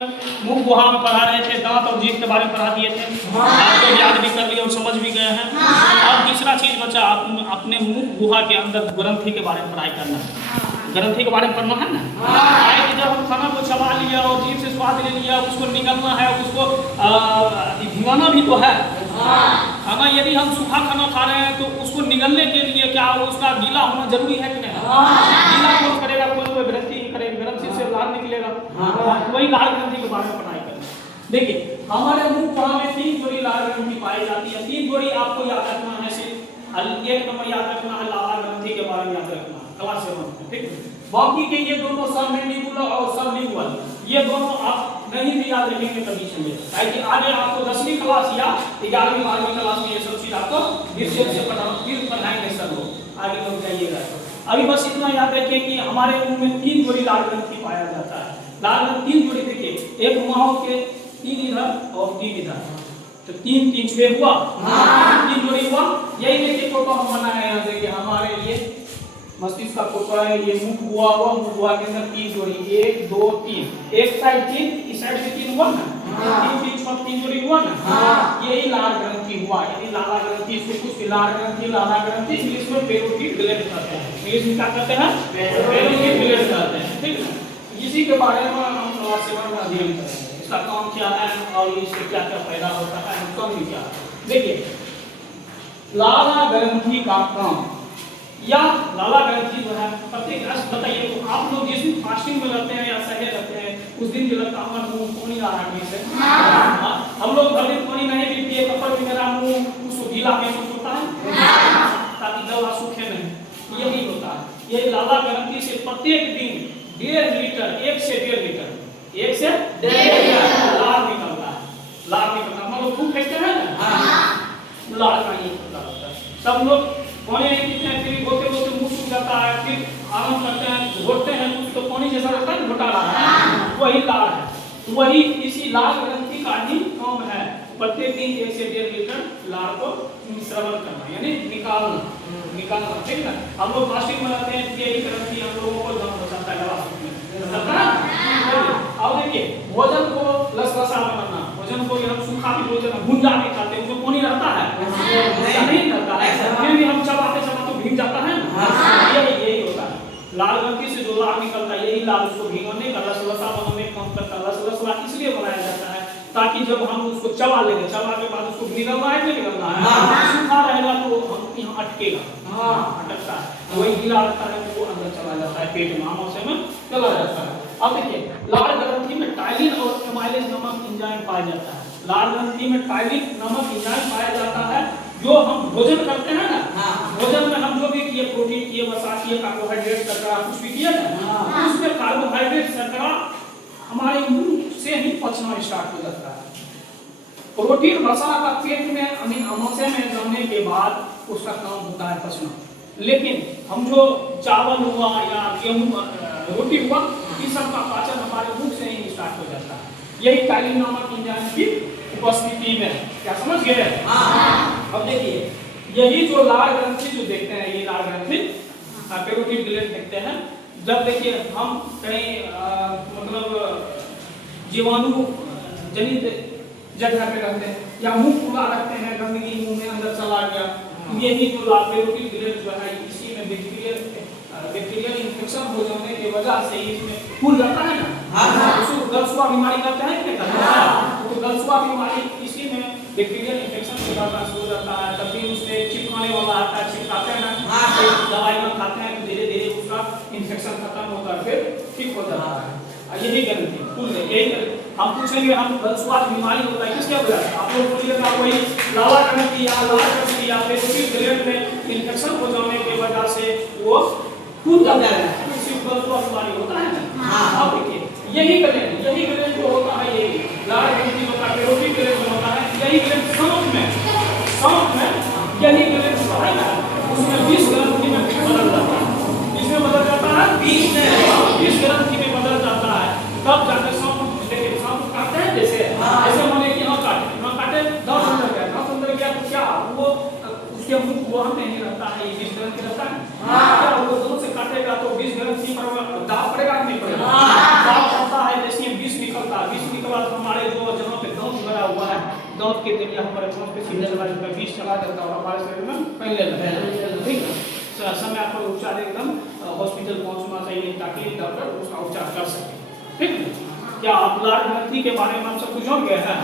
मुंह गुहा में पढ़ा रहे थे, दांत और जीभ के बारे में पढ़ा दिए थे। आप तो याद भी कर लिए और समझ भी गए हैं। और तीसरा चीज बचा अपने मुंह गुहा के अंदर ग्रंथि के बारे में पढ़ाई करना है। ग्रंथि के बारे में पढ़ना है ना। आए कि जब हम खाना को चबा लिया और जीभ से स्वाद ले लिया, उसको निकलना है, उसको भिगाना भी तो है। खाना यदि हम सूखा खाना खा रहे हैं तो उसको निगलने के लिए क्या उसका गीला होना जरूरी है कि नहीं? गीला कौन करेगा? कोई ग्रंथि ही करेगा, ग्रंथि से लार निकलेगा। वही लार ग्रंथि के बारे में पढ़ाई करें। देखिए हमारे मुंह गुहा में 3 जोड़ी लार ग्रंथि पाई जाती है। 3 जोड़ी आपको याद रखना है। सिर्फ 1 नंबर याद रखना है, लार ग्रंथि के बारे में याद रखना है, क्लास 7 में, ठीक है। बाकी के ये दोनों सबमैंडिबुलर और सबलिंगुअल, ये दोनों आप नहीं भी याद रखेंगे कभी चलिए, ताकि आगे आपको 10वीं क्लास या 11वीं 12वीं क्लास में ये सब चीज आपको फिर से पढ़ाएंगे सब लोग, आगे बढ़ जाइएगा। अभी बस इतना याद रखिए कि हमारे मुंह में 3 जोड़ी लार ग्रंथि पाया जाता है। लार ग्रंथि 3 जोड़ी, देखिए एक मुहां के 3 इधर और 3 इधर, तो 3 3 6 हुआ। 3 जोड़ी हुआ। यही देखिए फोटो हम बनाए हैं, देखिए हमारे ये मस्तिष्क का फोटो है। ये मुंह हुआ, मुंह हुआ के अंदर 3 जोड़ी, 1 2 3, एक साइड 3, इस साइड भी 3 हुआ ना, 3 जोड़ी हुआ ना। यही लार ग्रंथि हुआ। यदि लाला ग्रंथि, इसको कुछ लार ग्रंथि, लाला ग्रंथि इंग्लिश में पेरोटिड ग्लैंड कहते हैं। इंग्लिश में क्या कहते हैं? पेरोटिड ग्लैंड कहते हैं, ठीक है। इसी के बारे में हम क्लास 7 में अध्ययन करेंगे, इसका काम क्या है और इससे क्या क्या फायदा होता है, नुकसान भी क्या है। देखिए लाला ग्रंथि का काम या लाला ग्रंथि जो है प्रत्येक बताइए तो आप लोग जिस दिन फास्टिंग में रहते हैं या सहे रहते हैं उस दिन जो लगता है हमारा मुंह पानी आ रहा है से। हम लोग भर दिन पानी नहीं भी पिए, कपड़ भी मेरा मुंह उसको गीला महसूस होता है ताकि दवा सूखे नहीं, यही होता है। ये लाला ग्रंथि से प्रत्येक दिन 1.5 लीटर, 1 से 1.5 लीटर, 1 से 1.5 लीटर लार निकलता है। लार निकलता है, हम लोग खूब फेंकते हैं ना, लार का ये होता है। सब लोग पानी नहीं पीते हैं, फिर बोलते बोलते मुंह सूख जाता है, फिर आराम करते हैं, घोटते हैं कुछ तो पानी जैसा लगता है, घोटा रहा है, वही लार है। वही इसी लार ग्रंथि का ही काम है प्रत्येक दिन 1 से 1.5 लीटर लार को श्रवण करना, यानी निकालना, ठीक है। हम लोग फास्टिंग में रहते हैं, यही ग्रंथि हम लोगों को दम हो जाता है, अब देखिए भोजन को लसलसा बनाना, भोजन को हम सूखा भी भोजन भुंजा भी खाते हैं, उसमें पानी रहता है नहीं रहता है, फिर भी हम चबाते चबाते भीग जाता है ना, यही होता है। लाल ग्रंथि से जो लार निकलता है यही लार उसको भिगोने का, लसलसा बनाने का काम करता है। लसलसा इसलिए बनाया जाता है ताकि जब हम उसको चबा लेंगे, चबा के बाद उसको निकलना है, निकलना है, सूखा रहेगा तो हम यहाँ अटकेगा, अटकता है, वही गीला रहता है तो वो अंदर चला जाता है, पेट में आमाशय में चला जाता है। अब देखिए लार ग्रंथि में टाइलिन और एमाइलेज नामक एंजाइम पाया जाता है। लार ग्रंथि में टाइलिन नामक एंजाइम पाया जाता है। जो हम भोजन करते हैं ना, भोजन में हम जो भी किए, प्रोटीन किए, वसा किए, कार्बोहाइड्रेट शर्करा कुछ भी किए ना, उसमें कार्बोहाइड्रेट शर्करा हमारे मुंह से ही पचना स्टार्ट हो जाता है। प्रोटीन वसा का पेट में आमाशय में जाने के बाद उसका काम होता है पचना। लेकिन हम जो चावल हुआ या गेहूं रोटी हुआ, इस सब का पाचन हमारे मुख से ही स्टार्ट हो जाता है। यही टाइलिन नामक एंजाइम की उपस्थिति में, क्या समझ गए? अब देखिए यही जो लार ग्रंथि जो देखते हैं, ये लार ग्रंथि पेरोटिड ग्लैंड देखते हैं। जब देखिए हम कहीं मतलब जीवाणु जनित जगह पे रहते हैं या मुंह खुला रखते हैं, गंदगी मुंह में अंदर चला गया, यही जो लार पेरोटिड ग्लैंड जो है इसी में बैक्टीरियल इन्फेक्शन हो जाने की वजह से इसमें फूल जाता है ना, उसको गलसुआ बीमारी कहते हैं क्या? तो गलसुआ बीमारी इसी में बैक्टीरियल इन्फेक्शन हो जाता है, तब भी उसमें चिपकाने वाला आता है, चिपकाते हैं ना, दवाई में खाते हैं तो धीरे धीरे उसका इन्फेक्शन खत्म होता है, फिर ठीक हो जाता है। यही ग्रंथि फूल यही हम पूछेंगे, हम गलसुआ बीमारी होता है किसके वजह से? आप लोग बोलिएगा वही लाला ग्रंथि या लार ग्रंथि या पेरोटिड ग्लैंड में इन्फेक्शन हो जाने की वजह से वो फूल जाता है, इसी गलसुआ बीमारी होता है ना। अब देखिए यही ग्लैंड जो होता है, यही लार ग्रंथि होता है, पेरोटिड ग्लैंड जो होता है, यही ग्लैंड समूह में यही ग्लैंड जो है ना, उसमें 20 ग्रंथि में बदल जाता है। इसमें बदल जाता है 20 ग्रंथि में बदल जाता है। तब जाकर सांप काटते हैं, जैसे माने कि हाँ काटे दांत अंदर गया तो क्या वो उसके मुंह वहां पे नहीं रहता है, 20 ग्रंथि रहता है, क्या वो दोनों से काटेगा तो 20 ग्रंथि पर दाग पड़ेगा कि नहीं पड़ेगा? दाग पड़ता है, जैसे 20 निकलता है, 20 उसके बाद हमारे जो जहाँ पे दांत भरा हुआ है, दांत के लिए यहाँ पर दांत पे सिग्नल वाले का विष चला जाता है और हमारे शरीर में फैलने लगता है। ठीक है, समय पर उपचार एकदम हॉस्पिटल पहुँचना चाहिए ताकि डॉक्टर उसका उपचार कर सके। ठीक है, क्या आप लाल ग्रंथि के बारे में आप सब कुछ हो गया है?